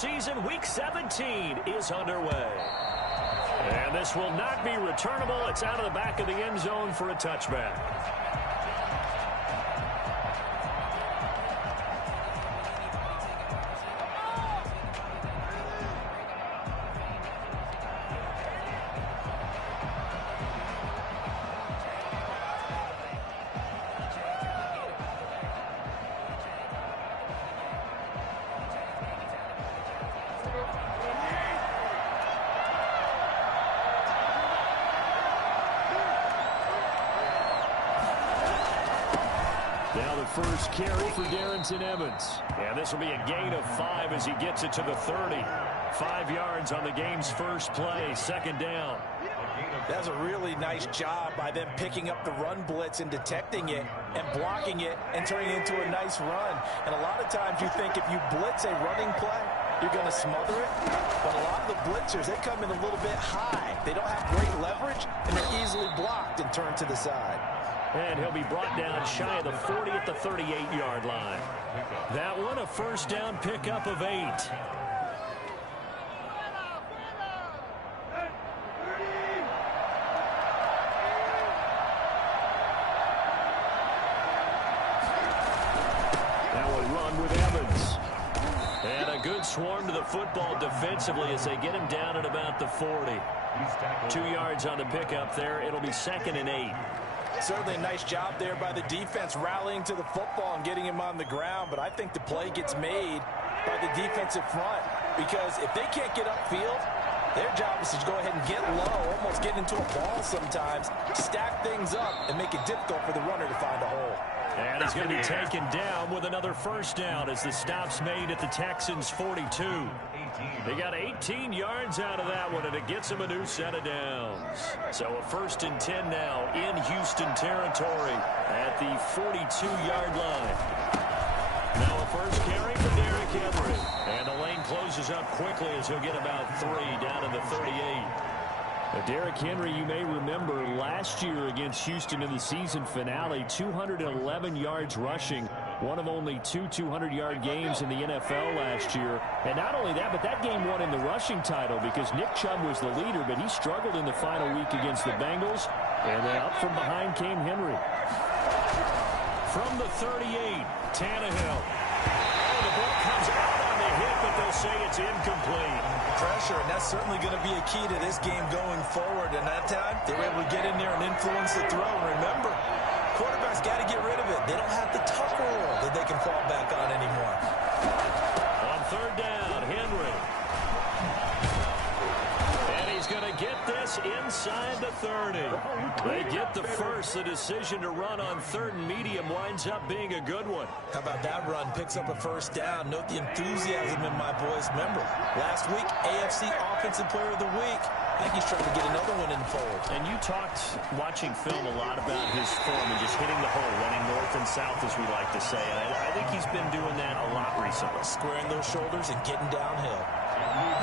season, Week 17 is underway. And this will not be returnable. It's out of the back of the end zone for a touchback. Now the first carry for Darrington Evans. And this will be a gain of 5 as he gets it to the 30. 5 yards on the game's first play, second down. That's a really nice job by them picking up the run blitz and detecting it and blocking it and turning it into a nice run. And a lot of times you think if you blitz a running play, you're going to smother it. But a lot of the blitzers, they come in a little bit high. They don't have great leverage, and they're easily blocked and turned to the side. And he'll be brought down shy of the 40 at the 38-yard line. That one, a first down pickup of 8. Now a run with Evans. And a good swarm to the football defensively as they get him down at about the 40. 2 yards on the pickup there. It'll be second and 8. Certainly a nice job there by the defense rallying to the football and getting him on the ground, but I think the play gets made by the defensive front because if they can't get upfield, their job is to go ahead and get low, almost get into a ball sometimes, stack things up, and make it difficult for the runner to find a hole. And he's going to be taken down with another first down as the stop's made at the Texans' 42. They got 18 yards out of that one, and it gets them a new set of downs. So a first and 10 now in Houston territory at the 42-yard line. Now a first carry for Derrick Henry. And the lane closes up quickly as he'll get about 3 down in the 38. Derrick Henry, you may remember last year against Houston in the season finale, 211 yards rushing, one of only 2 200-yard games in the NFL last year. And not only that, but that game won him the rushing title because Nick Chubb was the leader, but he struggled in the final week against the Bengals. And then up from behind came Henry. From the 38, Tannehill. Oh, the ball comes out on the hit, but they'll say it's incomplete. Pressure, and that's certainly going to be a key to this game going forward. And that time, they were able to get in there and influence the throw. And remember, quarterbacks got to get rid of it. They don't have the tuck rule that they can fall back on anymore. On third down, Henry. And he's going to get this inside the 30. They get the first. The decision to run on third and medium winds up being a good one. How about that run? Picks up a first down. Note the enthusiasm in my boys. Remember, last week, AFC Offensive Player of the Week. I think he's trying to get another one in the fold. And you talked, watching film, a lot about his form and just hitting the hole, running north and south, as we like to say. And I think he's been doing that a lot recently. Squaring those shoulders and getting downhill.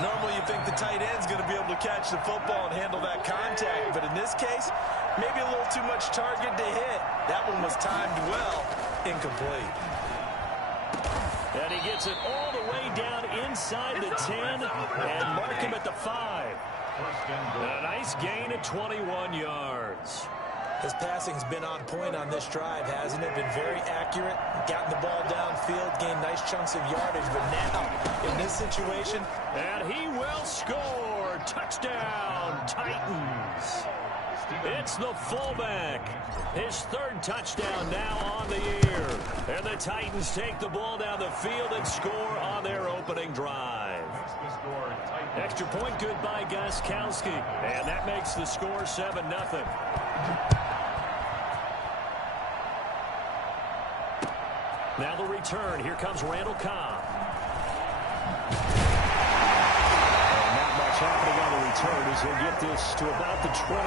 Normally you think the tight end's going to be able to catch the football and handle that contact, but in this case, maybe a little too much target to hit. That one was timed well, incomplete. And he gets it all the way down inside the 10 and mark him at the 5. A nice gain of 21 yards. His passing's been on point on this drive, hasn't it? Been very accurate, gotten the ball downfield, gained nice chunks of yardage, but now, in this situation... And he will score! Touchdown, Titans! It's the fullback. His third touchdown now on the year. And the Titans take the ball down the field and score on their opening drive. Extra point good by Gostkowski. And that makes the score 7-0. Now the return. Here comes Randall Cobb. And not much happening on the return as he'll get this to about the 23.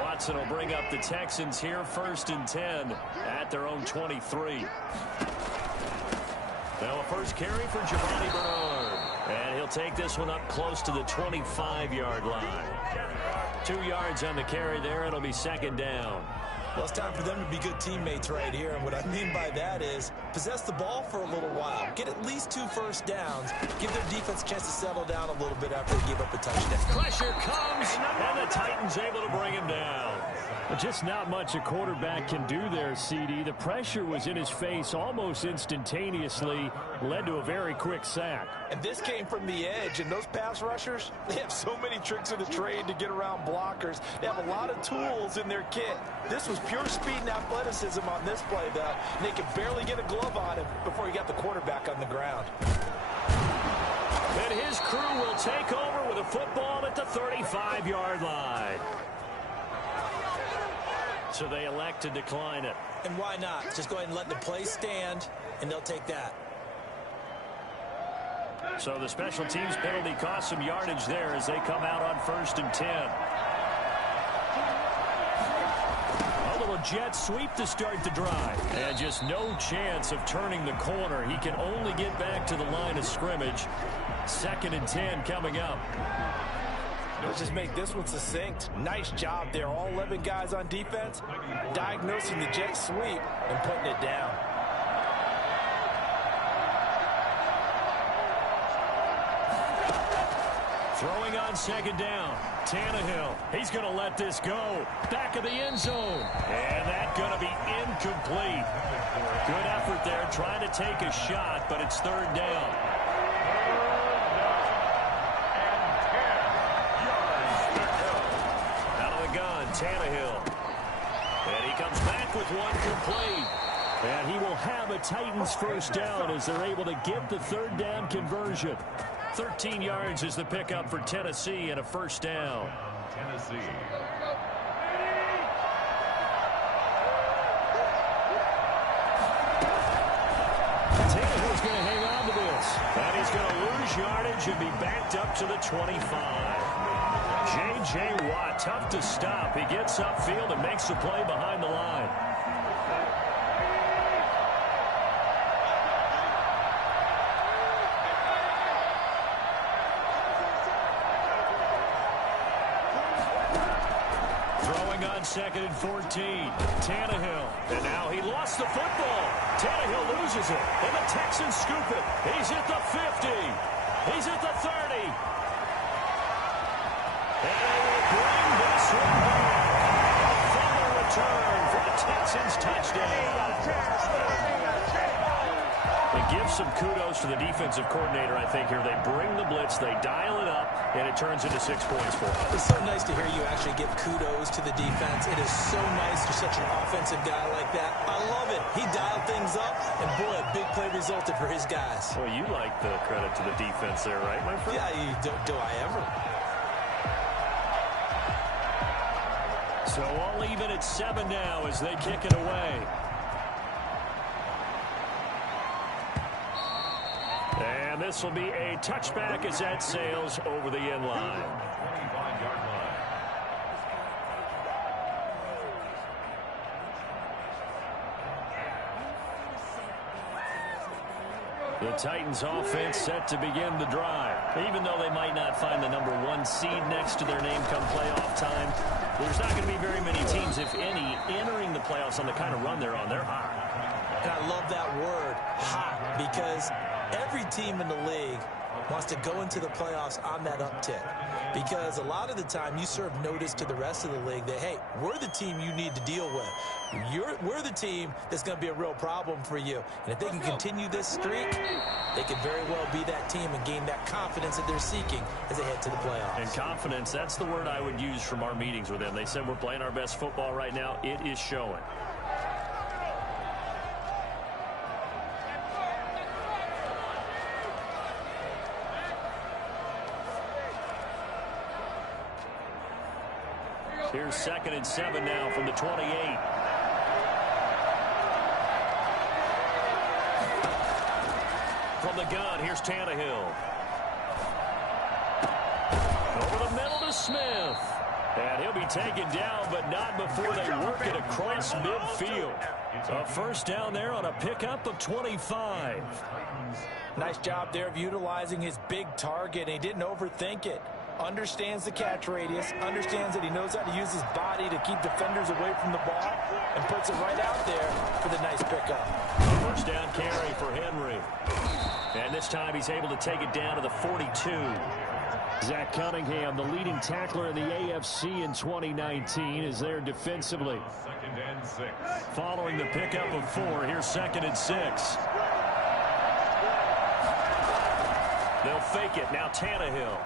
Watson will bring up the Texans here first and 10 at their own 23. Now a first carry for Giovanni Bernard. And he'll take this one up close to the 25-yard line. 2 yards on the carry there. It'll be second down. Well, it's time for them to be good teammates right here. And what I mean by that is possess the ball for a little while. Get at least 2 first downs. Give their defense a chance to settle down a little bit after they give up a touchdown. Pressure comes, and the Titans able to bring him down. Just not much a quarterback can do there, CD. The pressure was in his face almost instantaneously, led to a very quick sack. And this came from the edge, and those pass rushers, they have so many tricks of the trade to get around blockers. They have a lot of tools in their kit. This was pure speed and athleticism on this play, though. And they could barely get a glove on him before he got the quarterback on the ground. And his crew will take over with a football at the 35-yard line. So they elect to decline it. And why not? Just go ahead and let the play stand, and they'll take that. So the special teams penalty cost some yardage there as they come out on 1st and 10. A little jet sweep to start the drive. And just no chance of turning the corner. He can only get back to the line of scrimmage. 2nd and 10 coming up. Let's just make this one succinct. Nice job there. All 11 guys on defense diagnosing the jet sweep and putting it down. Throwing on 2nd down. Tannehill. He's going to let this go. Back of the end zone. And that's going to be incomplete. Good effort there trying to take a shot, but it's 3rd down. Tannehill. And he comes back with one complete. And he will have a Titans first down as they're able to get the 3rd down conversion. 13 yards is the pickup for Tennessee and a first down. Tennessee. Tannehill's going to hang on to this. And he's going to lose yardage and be backed up to the 25. J.J. Watt, tough to stop. He gets upfield and makes the play behind the line. Throwing on 2nd and 14. Tannehill. And now he lost the football. Tannehill loses it. And the Texans scoop it. He's at the 50. He's at the 30. And they will bring this one back. A fumble return for the Texans touchdown. It gives some kudos to the defensive coordinator, I think, here. They bring the blitz, they dial it up, and it turns into 6 points for them. It's so nice to hear you actually give kudos to the defense. It is so nice you're such an offensive guy like that. I love it. He dialed things up, and boy, a big play resulted for his guys. Well, you like the credit to the defense there, right, my friend? Yeah, do I ever? So all even at 7 now as they kick it away. And this will be a touchback as that sails over the end line. 25-yard line. The Titans offense set to begin the drive. Even though they might not find the #1 seed next to their name come playoff time, there's not going to be very many teams, if any, entering the playoffs on the kind of run they're on. They're hot. And I love that word, hot, because every team in the league wants to go into the playoffs on that uptick. Because a lot of the time you serve notice to the rest of the league that, hey, we're the team you need to deal with. We're the team that's going to be a real problem for you. And if they can continue this streak, they could very well be that team and gain that confidence that they're seeking as they head to the playoffs. And confidence, that's the word I would use from our meetings with them. They said we're playing our best football right now. It is showing. Here's 2nd and 7 now from the 28. From the gun, here's Tannehill. Over the middle to Smith. And he'll be taken down, but not before they work it across midfield. A first down there on a pickup of 25. Nice job there of utilizing his big target. He didn't overthink it. understands the catch radius, understands that he knows how to use his body to keep defenders away from the ball, and puts it right out there for the nice pickup. First down carry for Henry. And this time he's able to take it down to the 42. Zach Cunningham, the leading tackler in the AFC in 2019, is there defensively. 2nd and 6. Following the pickup of 4, here's 2nd and 6. They'll fake it. Now Tannehill.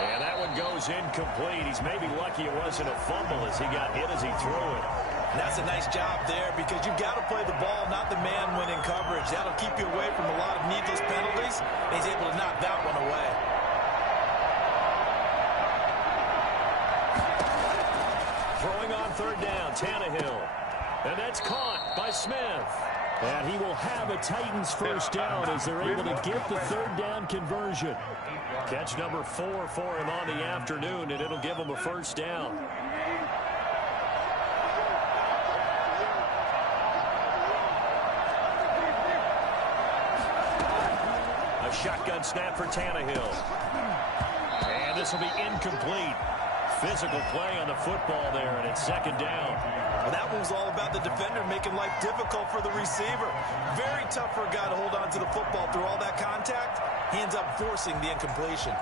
And that one goes incomplete. He's maybe lucky it wasn't a fumble as he got hit as he threw it. And that's a nice job there because you've got to play the ball, not the man when in coverage. That'll keep you away from a lot of needless penalties. And he's able to knock that one away. Throwing on 3rd down, Tannehill. And that's caught by Smith. And he will have a Titans first down as they're able to get the 3rd down conversion. Catch number 4 for him on the afternoon, and it'll give him a first down. A shotgun snap for Tannehill. And this will be incomplete. Physical play on the football there, and it's 2nd down. Well, that one was all about the defender making life difficult for the receiver. Very tough for a guy to hold on to the football through all that contact. He ends up forcing the incompletion.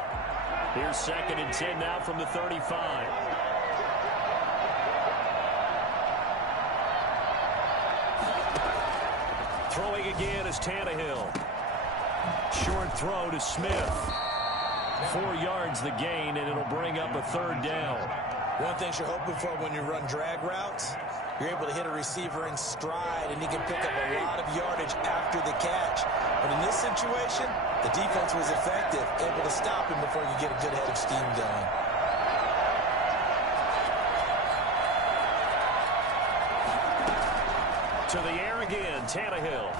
Here's 2nd and 10 now from the 35. Throwing again is Tannehill. Short throw to Smith. 4 yards the gain, and it'll bring up a 3rd down. One thing you're hoping for when you run drag routes, you're able to hit a receiver in stride, and he can pick up a lot of yardage after the catch. But in this situation, the defense was effective, able to stop him before you get a good head of steam going. To the air again, Tannehill.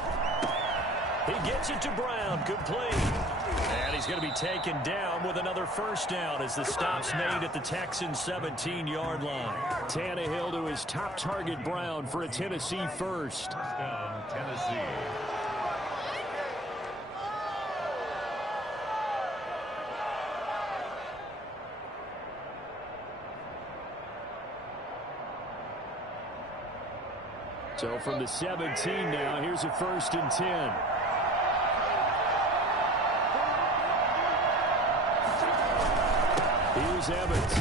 He gets it to Brown, complete. And he's going to be taken down with another first down as the stop's made at the Texans' 17-yard line. Tannehill to his top target, Brown, for a Tennessee first. Down, Tennessee. So from the 17 now, here's a 1st and 10. Here's Evans.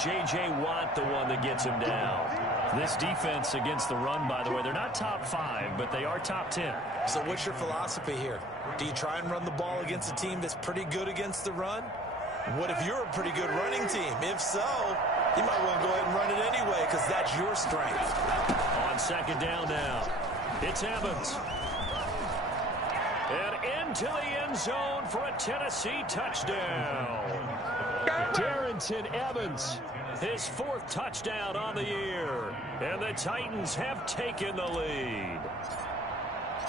J.J. Watt, the one that gets him down. This defense against the run, by the way, they're not top 5, but they are top 10. So what's your philosophy here? Do you try and run the ball against a team that's pretty good against the run? What if you're a pretty good running team? If so, you might want to go ahead and run it anyway because that's your strength. On 2nd down now, it's Evans. And into the end zone for a Tennessee touchdown. Darrington Evans, his 4th touchdown on the year. And the Titans have taken the lead.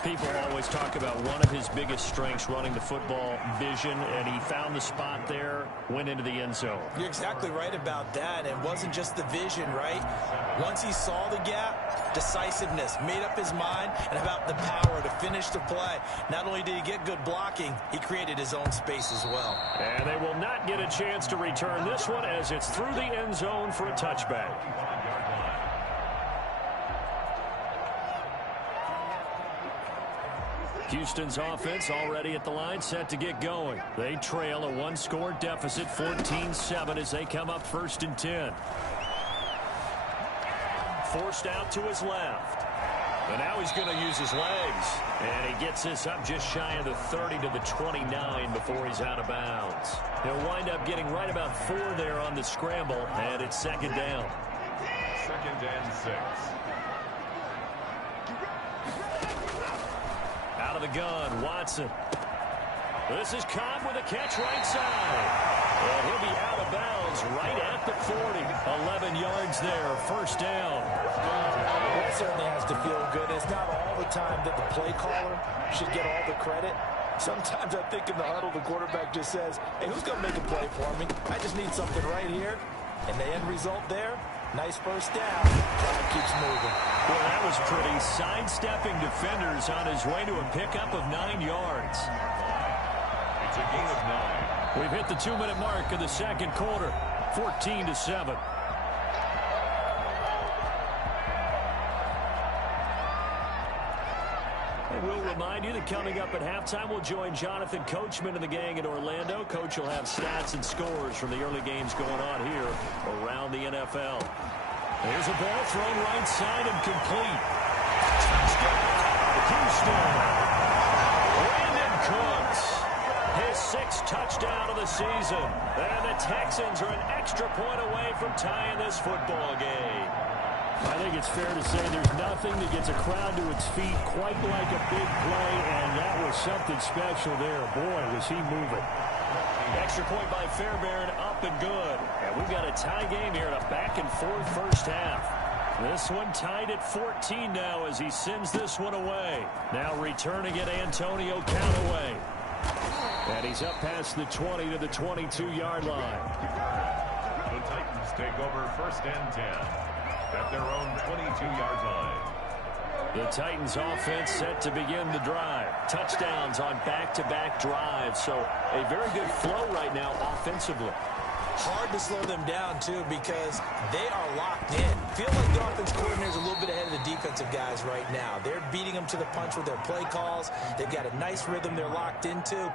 People always talk about one of his biggest strengths, running the football, vision, and he found the spot there, went into the end zone. You're exactly right about that. It wasn't just the vision, right? Once he saw the gap, decisiveness, made up his mind, and about the power to finish the play. Not only did he get good blocking, he created his own space as well. And they will not get a chance to return this one as it's through the end zone for a touchback. Houston's offense already at the line, set to get going. They trail a 1-score deficit, 14-7, as they come up 1st and 10. Forced out to his left. And now he's going to use his legs. And he gets this up just shy of the 30 to the 29 before he's out of bounds. He'll wind up getting right about 4 there on the scramble, and it's 2nd down. 2nd and 6. Out of the gun, Watson. This is Cobb with a catch right side. And he'll be out of bounds right at the 40. 11 yards there, first down. That certainly has to feel good. It's not all the time that the play caller should get all the credit. Sometimes I think in the huddle, the quarterback just says, hey, who's going to make a play for me? I just need something right here. And the end result there, Nice first down. Drive keeps moving. Well, that was pretty. Sidestepping defenders on his way to a pickup of 9 yards. It's a gain of 9. We've hit the 2-minute mark of the second quarter. 14-7. We'll remind you that coming up at halftime, we'll join Jonathan Coachman and the gang in Orlando. Coach will have stats and scores from the early games going on here around the NFL. There's a ball thrown right side and complete. Touchdown, Houston. Brandon Cooks, his 6th touchdown of the season. And the Texans are an extra point away from tying this football game. I think it's fair to say there's nothing that gets a crowd to its feet quite like a big play, and that was something special there. Boy, was he moving. Extra point by Fairbairn, up and good. And we've got a tie game here in a back-and-forth first half. This one tied at 14 now as he sends this one away. Now returning it, Antonio Callaway. And he's up past the 20 to the 22-yard line. The Titans take over 1st and 10. At their own 22-yard line. The Titans offense set to begin the drive. Touchdowns on back-to-back drives. So a very good flow right now offensively. Hard to slow them down, too, because they are locked in. Feel like the offense coordinator is a little bit ahead of the defensive guys right now. They're beating them to the punch with their play calls. They've got a nice rhythm they're locked into.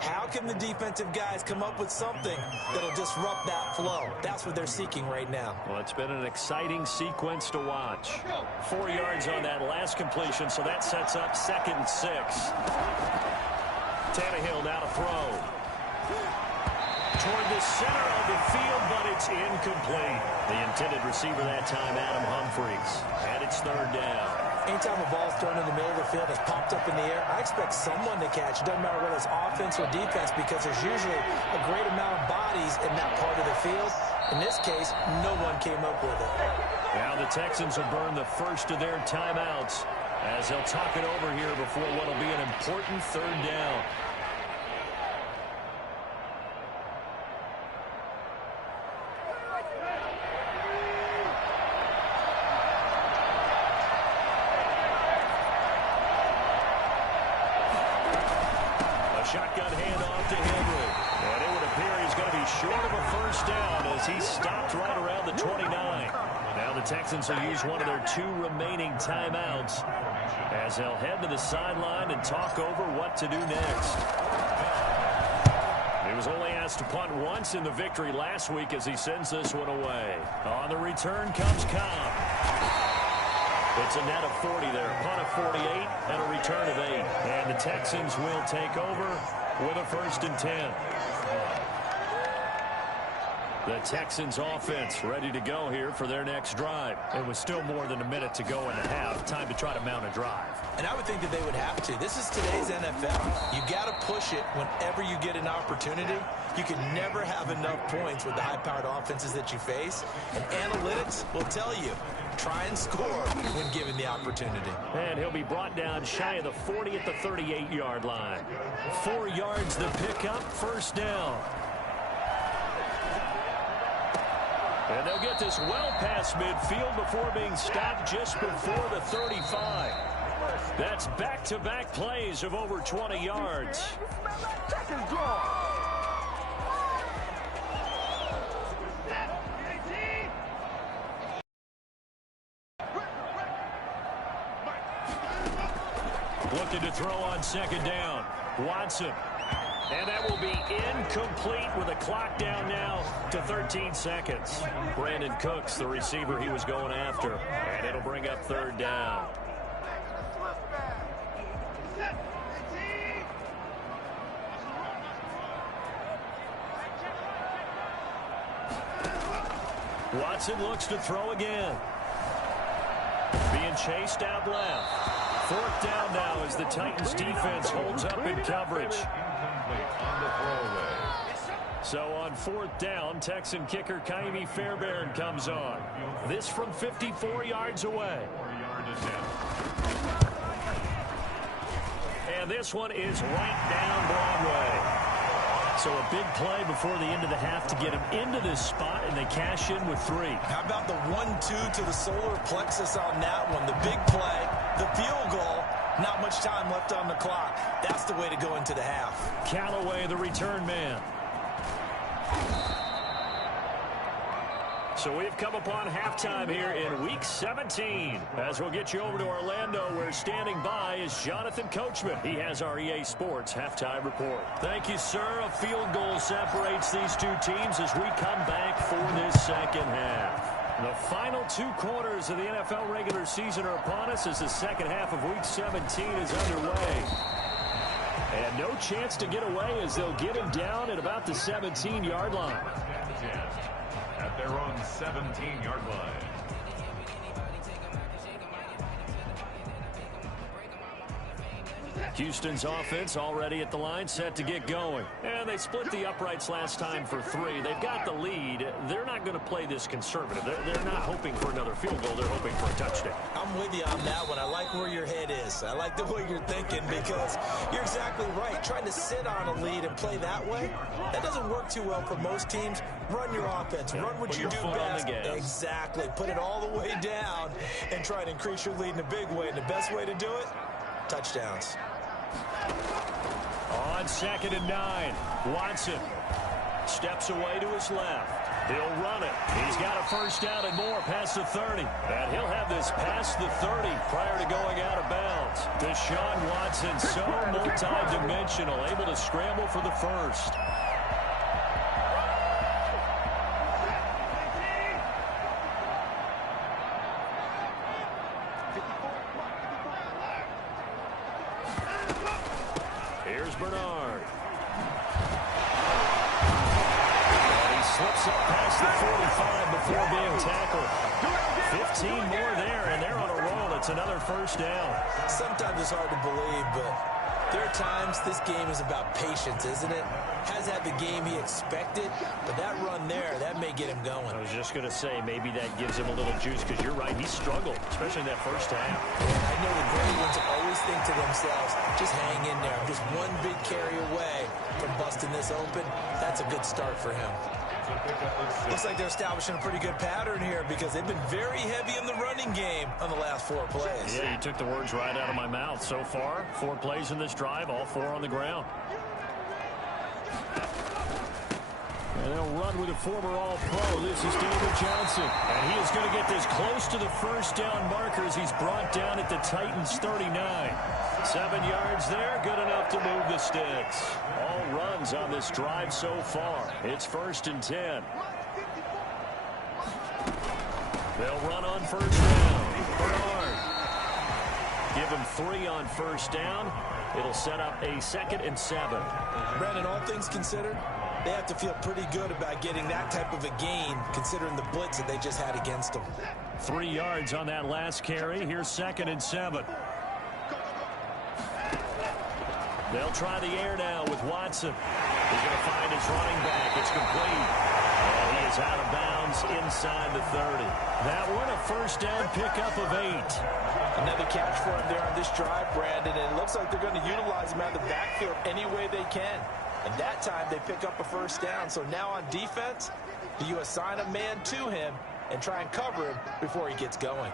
How can the defensive guys come up with something that'll disrupt that flow? That's what they're seeking right now. Well, it's been an exciting sequence to watch. 4 yards on that last completion, so that sets up 2nd and 6. Tannehill now to throw. Toward the center of the field, but it's incomplete. The intended receiver that time, Adam Humphries. And it's 3rd down. Anytime a ball's thrown in the middle of the field, it's popped up in the air, I expect someone to catch. It doesn't matter whether it's offense or defense because there's usually a great amount of bodies in that part of the field. In this case, no one came up with it. Now the Texans will burn the first of their timeouts as they'll talk it over here before what will be an important 3rd down. Shotgun handoff to Henry. And it would appear he's going to be short of a 1st down as he stopped right around the 29. Now the Texans will use one of their 2 remaining timeouts as they'll head to the sideline and talk over what to do next. He was only asked to punt once in the victory last week as he sends this one away. On the return comes Cobb. It's a net of 40 there, punt of 48, and a return of 8. And the Texans will take over with a 1st and 10. The Texans offense ready to go here for their next drive. It was still more than a minute to go in the half. Time to try to mount a drive. And I would think that they would have to. This is today's NFL. You got to push it whenever you get an opportunity. You can never have enough points with the high-powered offenses that you face. And analytics will tell you, try and score when given the opportunity. And he'll be brought down shy of the 40 at the 38-yard line. 4 yards the pickup, 1st down. And they'll get this well past midfield before being stopped just before the 35. That's back-to-back plays of over 20 yards. Looking to throw on 2nd down. Watson. And that will be incomplete with the clock down now to 13 seconds. Brandon Cooks, the receiver he was going after. And it'll bring up 3rd down. Watson looks to throw again. Being chased out left. 4th down now as the Titans defense holds up in coverage. So on 4th down, Texan kicker Kaimi Fairbairn comes on. This from 54 yards away. And this one is right down Broadway. So a big play before the end of the half to get him into this spot, and they cash in with 3. How about the 1-2 to the solar plexus on that one? The big play, the field goal, not much time left on the clock. That's the way to go into the half. Callaway, the return man. So we've come upon halftime here in Week 17. As we'll get you over to Orlando, where standing by is Jonathan Coachman. He has our EA Sports Halftime Report. Thank you, sir. A field goal separates these two teams as we come back for this second half. The final 2 quarters of the NFL regular season are upon us as the second half of Week 17 is underway. And no chance to get away as they'll get him down at about the 17-yard line. At their own 17-yard line. Houston's offense already at the line, set to get going. And they split the uprights last time for 3. They've got the lead. They're not going to play this conservative. They're not hoping for another field goal. They're hoping for a touchdown. I'm with you on that one. I like where your head is. I like the way you're thinking because you're exactly right. Trying to sit on a lead and play that way, that doesn't work too well for most teams. Run your offense. Run what you do best. Exactly. Put it all the way down and try to increase your lead in a big way. And the best way to do it, touchdowns. On 2nd and 9, Watson steps away to his left. He'll run it. He's got a first down and more past the 30. And he'll have this past the 30 prior to going out of bounds. Deshaun Watson, so multi-dimensional, able to scramble for the first. Here's Bernard. And he slips up past the 45 before being tackled. 15 more there, and they're on a roll. It's another first down. Sometimes it's hard to believe, but there are times this game is about patience, isn't it? Has had the game he expected, but that run there, that may get him going. I was just going to say, maybe that gives him a little juice, because you're right, he struggled, especially in that first half. And I know the great ones always think to themselves, just hang in there. I'm just one big carry away from busting this open. That's a good start for him. Looks like they're establishing a pretty good pattern here because they've been very heavy in the running game on the last 4 plays. Yeah, you took the words right out of my mouth. So far, 4 plays in this drive, all 4 on the ground. And they'll run with a former All-Pro. This is David Johnson. And he is going to get this close to the first down marker as he's brought down at the Titans' 39. 7 yards there, good enough to move the sticks. All runs on this drive so far. It's 1st and 10. They'll run on first down. Bernard. Give him 3 on first down. It'll set up a 2nd and 7. Brandon, all things considered, they have to feel pretty good about getting that type of a gain considering the blitz that they just had against them. 3 yards on that last carry. Here's 2nd and 7. They'll try the air now with Watson. He's going to find his running back. It's complete. And he is out of bounds inside the 30. That one, a first down pickup of 8. Another catch for him there on this drive, Brandon. And it looks like they're going to utilize him out of the backfield any way they can. And that time they pick up a first down. So now on defense, do you assign a man to him and try and cover him before he gets going?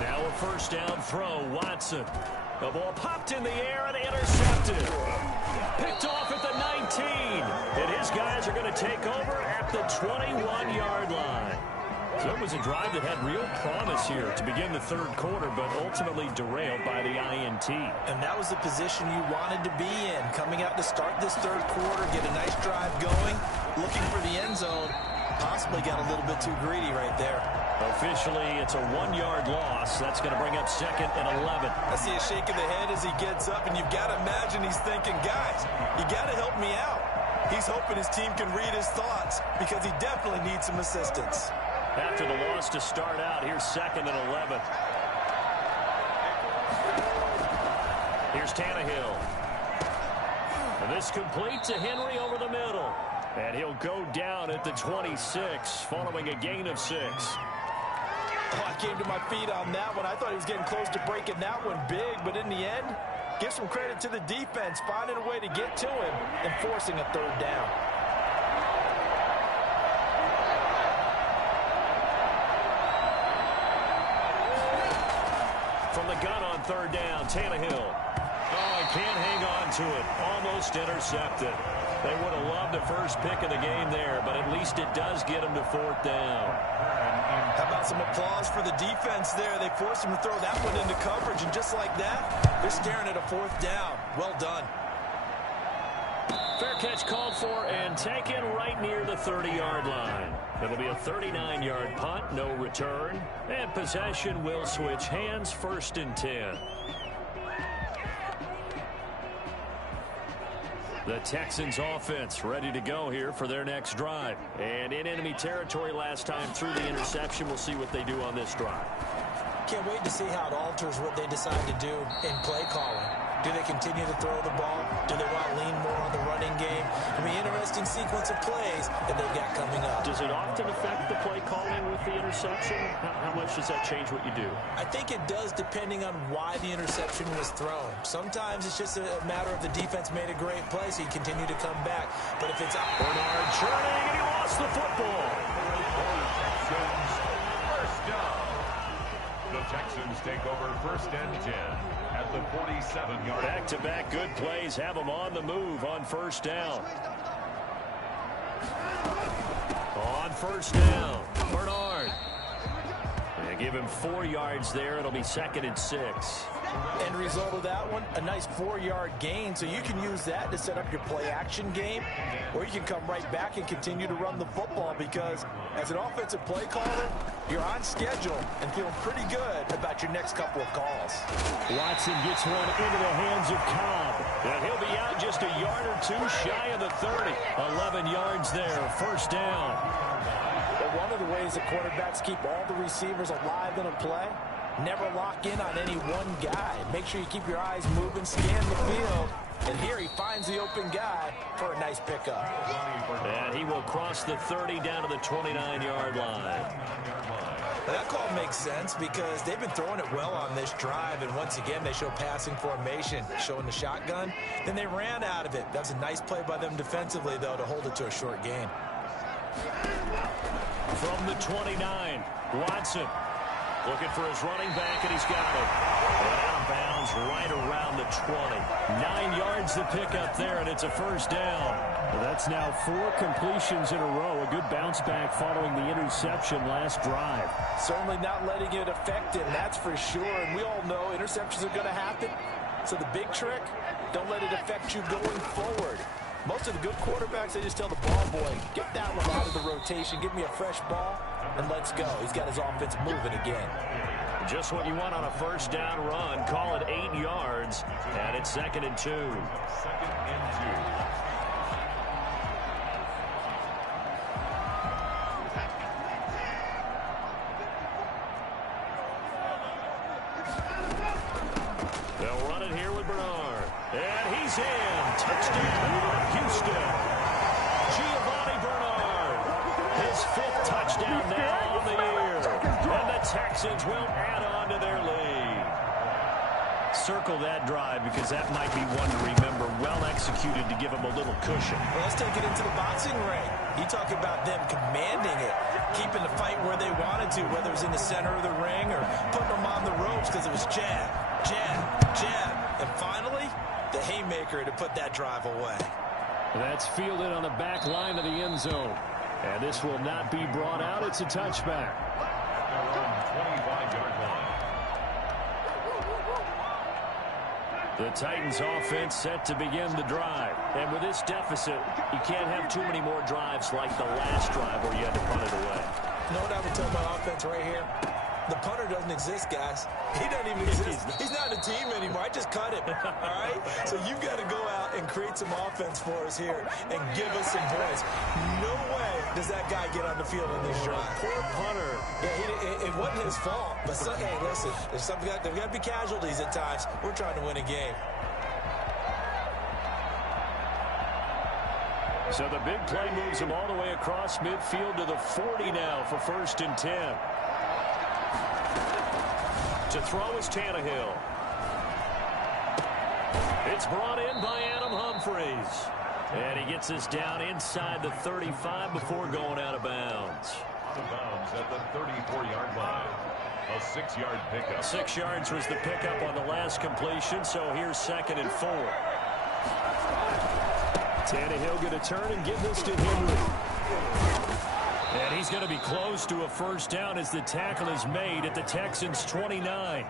Now a first down throw, Watson. The ball popped in the air and intercepted. Picked off at the 19. And his guys are going to take over at the 21-yard line. So it was a drive that had real promise here to begin the 3rd quarter, but ultimately derailed by the INT. And that was the position you wanted to be in. Coming out to start this 3rd quarter, get a nice drive going, looking for the end zone. Possibly got a little bit too greedy right there. Officially, it's a 1-yard loss. That's going to bring up 2nd and 11. I see a shake of the head as he gets up, and you've got to imagine he's thinking, guys, you got to help me out. He's hoping his team can read his thoughts because he definitely needs some assistance. After the loss to start out, here's 2nd and 11. Here's Tannehill. And this complete to Henry over the middle. And he'll go down at the 26 following a gain of 6. Oh, I came to my feet on that one. I thought he was getting close to breaking that one big, but in the end, Give some credit to the defense, finding a way to get to him and forcing a third down. From the gun on third down, Tannehill. Oh, he can't hang on to it. Almost intercepted. They would have loved the first pick of the game there, but at least it does get him to fourth down. How about some applause for the defense there? They forced him to throw that one into coverage, and just like that, they're staring at a fourth down. Well done. Fair catch called for and taken right near the 30-yard line. It'll be a 39-yard punt, no return, and possession will switch hands, 1st and 10. The Texans offense ready to go here for their next drive. And in enemy territory last time through the interception. We'll see what they do on this drive. Can't wait to see how it alters what they decide to do in play calling. Do they continue to throw the ball? Do they want to lean more on the running game? It'll be an interesting sequence of plays that they've got coming up. Does it often affect the play calling with the interception? How much does that change what you do? I think it does depending on why the interception was thrown. Sometimes it's just a matter of the defense made a great play, so you continue to come back. But if it's Bernard churning, and he lost the football. First down. The Texans take over 1st and 10 at the 47-yard. Back-to-back good plays have them on the move on 1st down. On 1st down, Bernard. They give him 4 yards there. It'll be 2nd and 6. End result of that one, a nice 4-yard gain, so you can use that to set up your play-action game, or you can come right back and continue to run the football, because as an offensive play caller, you're on schedule and feeling pretty good about your next couple of calls. Watson gets one into the hands of Cobb, and he'll be out just a yard or two shy of the 30. 11 yards there, 1st down. But one of the ways the quarterbacks keep all the receivers alive in a play, never lock in on any one guy. Make sure you keep your eyes moving, scan the field. And here he finds the open guy for a nice pickup. And he will cross the 30 down to the 29-yard line. That call makes sense because they've been throwing it well on this drive. And once again, they show passing formation, showing the shotgun. Then they ran out of it. That's a nice play by them defensively, though, to hold it to a short gain. From the 29, Watson. Looking for his running back, and he's got it. Out of bounds right around the 20. 9 yards to pick up there, and it's a 1st down. Well, that's now 4 completions in a row. A good bounce back following the interception last drive. Certainly not letting it affect him, that's for sure. And we all know interceptions are going to happen. So the big trick, don't let it affect you going forward. Most of the good quarterbacks, they just tell the ball boy, get that one out of the rotation, give me a fresh ball, and let's go. He's got his offense moving again. Just what you want on a 1st down run. Call it 8 yards, and it's 2nd and 2. 2nd and 2. They'll run it here with Bernard. And he's in. Touchdown, Houston. Giovanni Bernard. His 5th touchdown now on the year. And the Texans will add on to their lead. Circle that drive because that might be one to remember. Well executed to give them a little cushion. Well, let's take it into the boxing ring. You talk about them commanding it, keeping the fight where they wanted to, whether it was in the center of the ring or putting them on the ropes because it was jab, jab, jab. And finally, the haymaker to put that drive away. That's fielded on the back line of the end zone. And this will not be brought out. It's a touchback. 25-yard line. The Titans offense set to begin the drive. And with this deficit, you can't have too many more drives like the last drive where you had to punt it away. You know what I would tell my offense right here? The punter doesn't exist, guys. He doesn't even exist. He's not a team anymore. I just cut him. All right? So you've got to go out and create some offense for us here and give us some points. No way does that guy get on the field in this drive. Poor punter. Yeah, it wasn't his fault. But, hey, listen, there's got to be casualties at times. We're trying to win a game. So the big play moves him all the way across midfield to the 40 now for 1st and 10. To throw is Tannehill. It's brought in by Adam Humphries. And he gets us down inside the 35 before going out of bounds. Out of bounds at the 34-yard line. A 6-yard pickup. 6 yards was the pickup on the last completion, so here's 2nd and 4. Tannehill going to turn and give this to Henry. And he's going to be close to a first down as the tackle is made at the Texans' 29.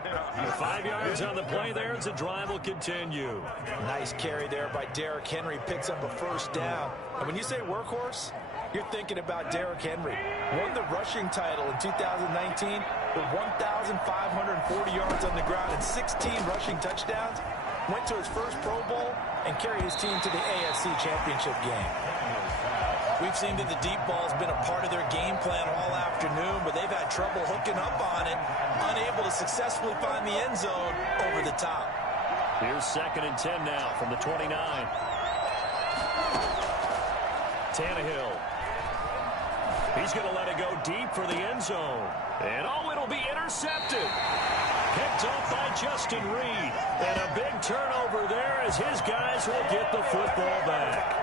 5 yards on the play there as the drive will continue. Nice carry there by Derrick Henry. Picks up a first down. And when you say workhorse, you're thinking about Derrick Henry. Won the rushing title in 2019 with 1,540 yards on the ground and 16 rushing touchdowns. Went to his first Pro Bowl and carried his team to the AFC Championship game. We've seen that the deep ball's been a part of their game plan all afternoon, but they've had trouble hooking up on it, unable to successfully find the end zone over the top. Here's 2nd and 10 now from the 29. Tannehill. He's going to let it go deep for the end zone. And it'll be intercepted. Picked up by Justin Reed. And a big turnover there as his guys will get the football back.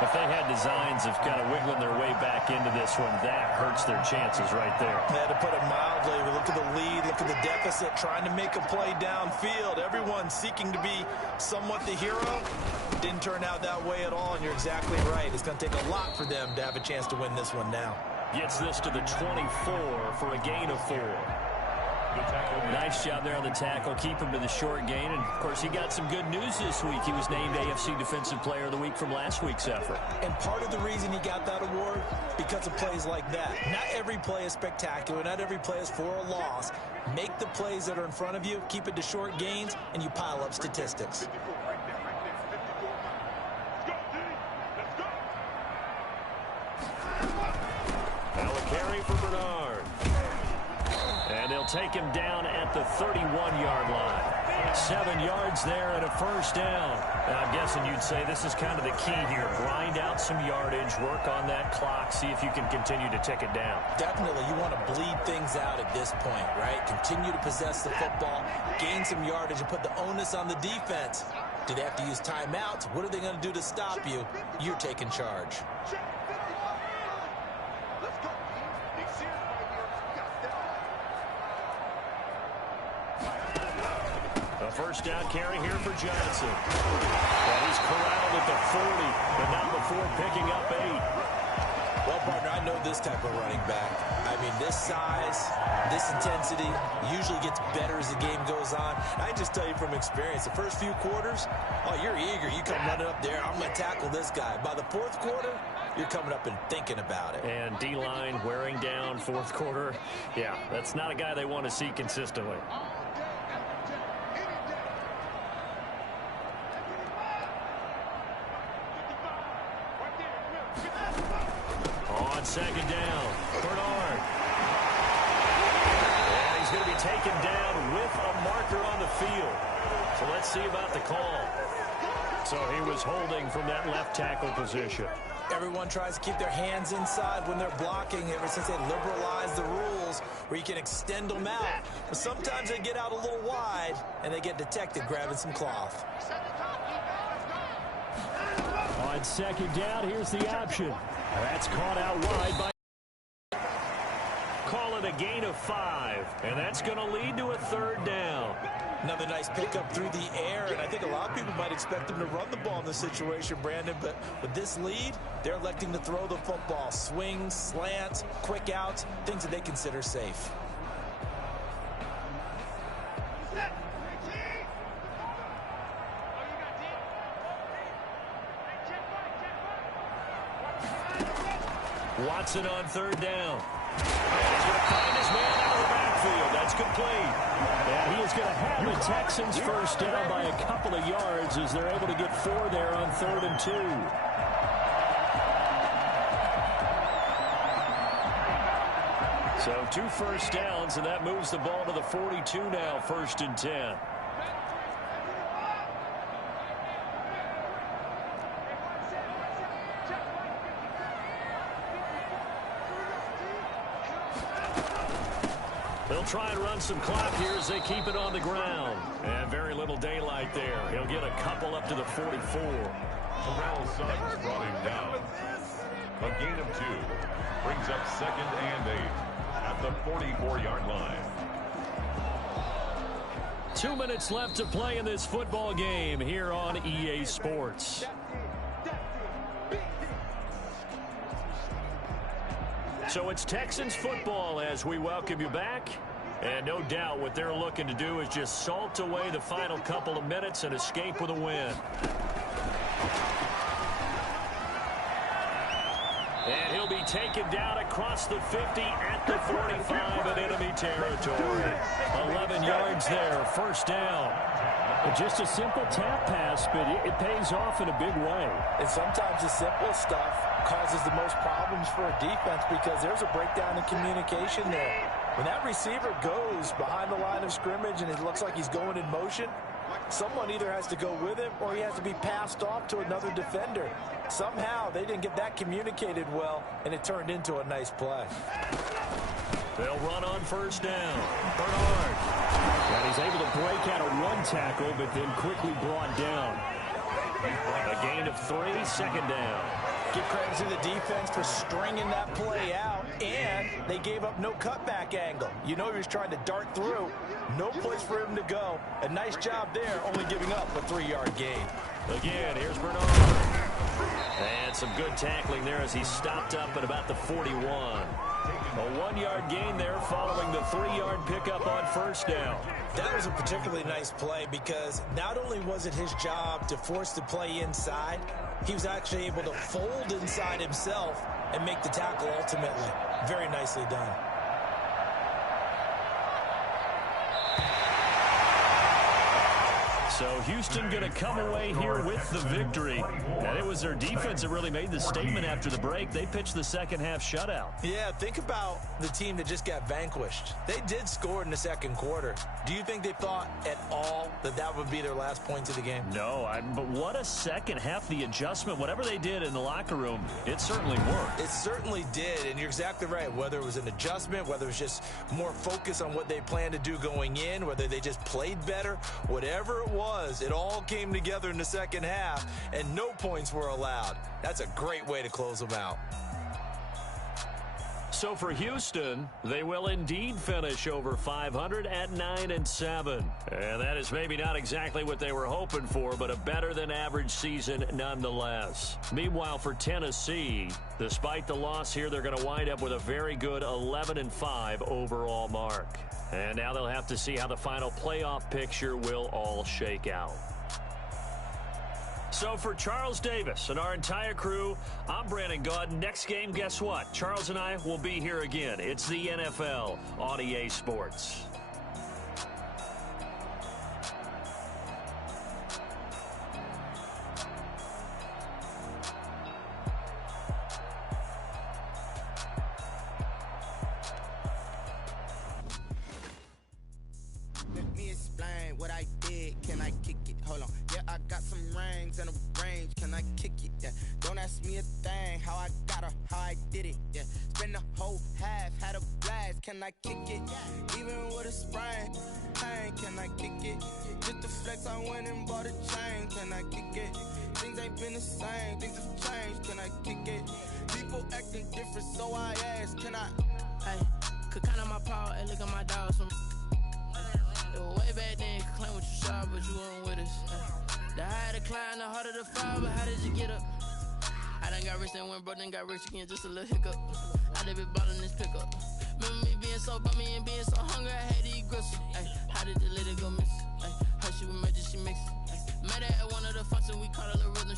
If they had designs of kind of wiggling their way back into this one, that hurts their chances right there. They had to put it mildly. We look at the lead, look at the deficit, trying to make a play downfield. Everyone seeking to be somewhat the hero. Didn't turn out that way at all, and you're exactly right. It's going to take a lot for them to have a chance to win this one now. Gets this to the 24 for a gain of 4. Nice job there on the tackle. Keep him to the short gain. And, of course, he got some good news this week. He was named AFC Defensive Player of the Week from last week's effort. And part of the reason he got that award, because of plays like that. Not every play is spectacular. Not every play is for a loss. Make the plays that are in front of you, keep it to short gains, and you pile up statistics. Now a carry for Bernard. And they'll take him down at the 31-yard line. 7 yards there and a first down. And I'm guessing you'd say this is kind of the key here. Grind out some yardage, work on that clock, see if you can continue to tick it down. Definitely. You want to bleed things out at this point, right? Continue to possess the football, gain some yardage, and put the onus on the defense. Do they have to use timeouts? What are they going to do to stop you? You're taking charge. A first down carry here for Johnson. And he's corralled at the 40, but not before picking up 8. Well, partner, I know this type of running back. I mean, this size, this intensity usually gets better as the game goes on. I just tell you from experience, the first few quarters, oh, you're eager. You come running up there, I'm going to tackle this guy. By the fourth quarter, you're coming up and thinking about it. And D-line wearing down fourth quarter. Yeah, that's not a guy they want to see consistently. On 2nd down, Bernard. And he's going to be taken down with a marker on the field. So let's see about the call. So he was holding from that left tackle position. Everyone tries to keep their hands inside when they're blocking ever since they liberalized the rules where you can extend them out. But sometimes they get out a little wide and they get detected grabbing some cloth. On 2nd down, here's the option. That's caught out wide by... Call it a gain of 5, and that's going to lead to a 3rd down. Another nice pickup through the air, and I think a lot of people might expect them to run the ball in this situation, Brandon, but with this lead, they're electing to throw the football. Swings, slants, quick outs, things that they consider safe. Watson on 3rd down. And he's going to find his man out of the backfield. That's complete. And he is going to have the Texans first down by a couple of yards as they're able to get 4 there on 3rd and 2. So 2 first downs, and that moves the ball to the 42 now, 1st and 10. They'll try and run some clock here as they keep it on the ground. And very little daylight there. He'll get a couple up to the 44. Terrell Suggs brought him down. A gain of 2. Brings up 2nd and 8 at the 44-yard line. 2 minutes left to play in this football game here on EA Sports. So it's Texans football as we welcome you back. And no doubt what they're looking to do is just salt away the final couple of minutes and escape with a win. And he'll be taken down across the 50 at the 45 in enemy territory. 11 yards there, first down. Just a simple tap pass, but it pays off in a big way. And sometimes the simple stuff causes the most problems for a defense because there's a breakdown in communication there. When that receiver goes behind the line of scrimmage and it looks like he's going in motion, someone either has to go with him or he has to be passed off to another defender. Somehow they didn't get that communicated well, and it turned into a nice play. They'll run on first down. Bernard. And he's able to break out a run tackle, but then quickly brought down. A gain of 3, second down. Give credit to the defense for stringing that play out, and they gave up no cutback angle. You know he was trying to dart through. No place for him to go. A nice job there, only giving up a 3-yard gain. Again, here's Bernard. And some good tackling there as he stopped up at about the 41. A 1-yard gain there following the 3-yard pickup on first down. That was a particularly nice play because not only was it his job to force the play inside, he was actually able to fold inside himself and make the tackle ultimately. Very nicely done. So Houston going to come away here with the victory. And it was their defense that really made the statement after the break. They pitched the second half shutout. Yeah, think about the team that just got vanquished. They did score in the second quarter. Do you think they thought at all that that would be their last points of the game? No, but what a second half. The adjustment, whatever they did in the locker room, it certainly worked. It certainly did, and you're exactly right. Whether it was an adjustment, whether it was just more focus on what they planned to do going in, whether they just played better, whatever it was, it all came together in the second half, and no points were allowed. That's a great way to close them out. So for Houston, they will indeed finish over 500 at 9-7. And that is maybe not exactly what they were hoping for, but a better than average season nonetheless. Meanwhile, for Tennessee, despite the loss here, they're going to wind up with a very good 11-5 overall mark. And now they'll have to see how the final playoff picture will all shake out. So for Charles Davis and our entire crew, I'm Brandon Gaudin. Next game, guess what? Charles and I will be here again. It's the NFL on EA Sports. Let me explain what I did. Can I kick it? Hold on. Yeah, I got some rings and a range. Can I kick it? Yeah. Don't ask me a thing. How I got her, how I did it. Yeah. Spend the whole half, had a blast. Can I kick it? Even with a sprain. Pain, can I kick it? Just to flex, I went and bought a chain. Can I kick it? Things ain't been the same. Things have changed. Can I kick it? People acting different, so I ask. Can I? Hey, could count on my power and look at my dogs from. It was way back then, could claim what you saw, but you weren't with us. The higher the climb, the harder the fall, but how did you get up? I done got rich and went broke, then got rich again, just a little hiccup. I done been ballin' this pickup. Remember me being so bummy and being so hungry, I had to eat gristle. Ay, how did the lady go miss? Ay, her she was major, she mixed. Met her at one of the functions, we caught a little rhythm.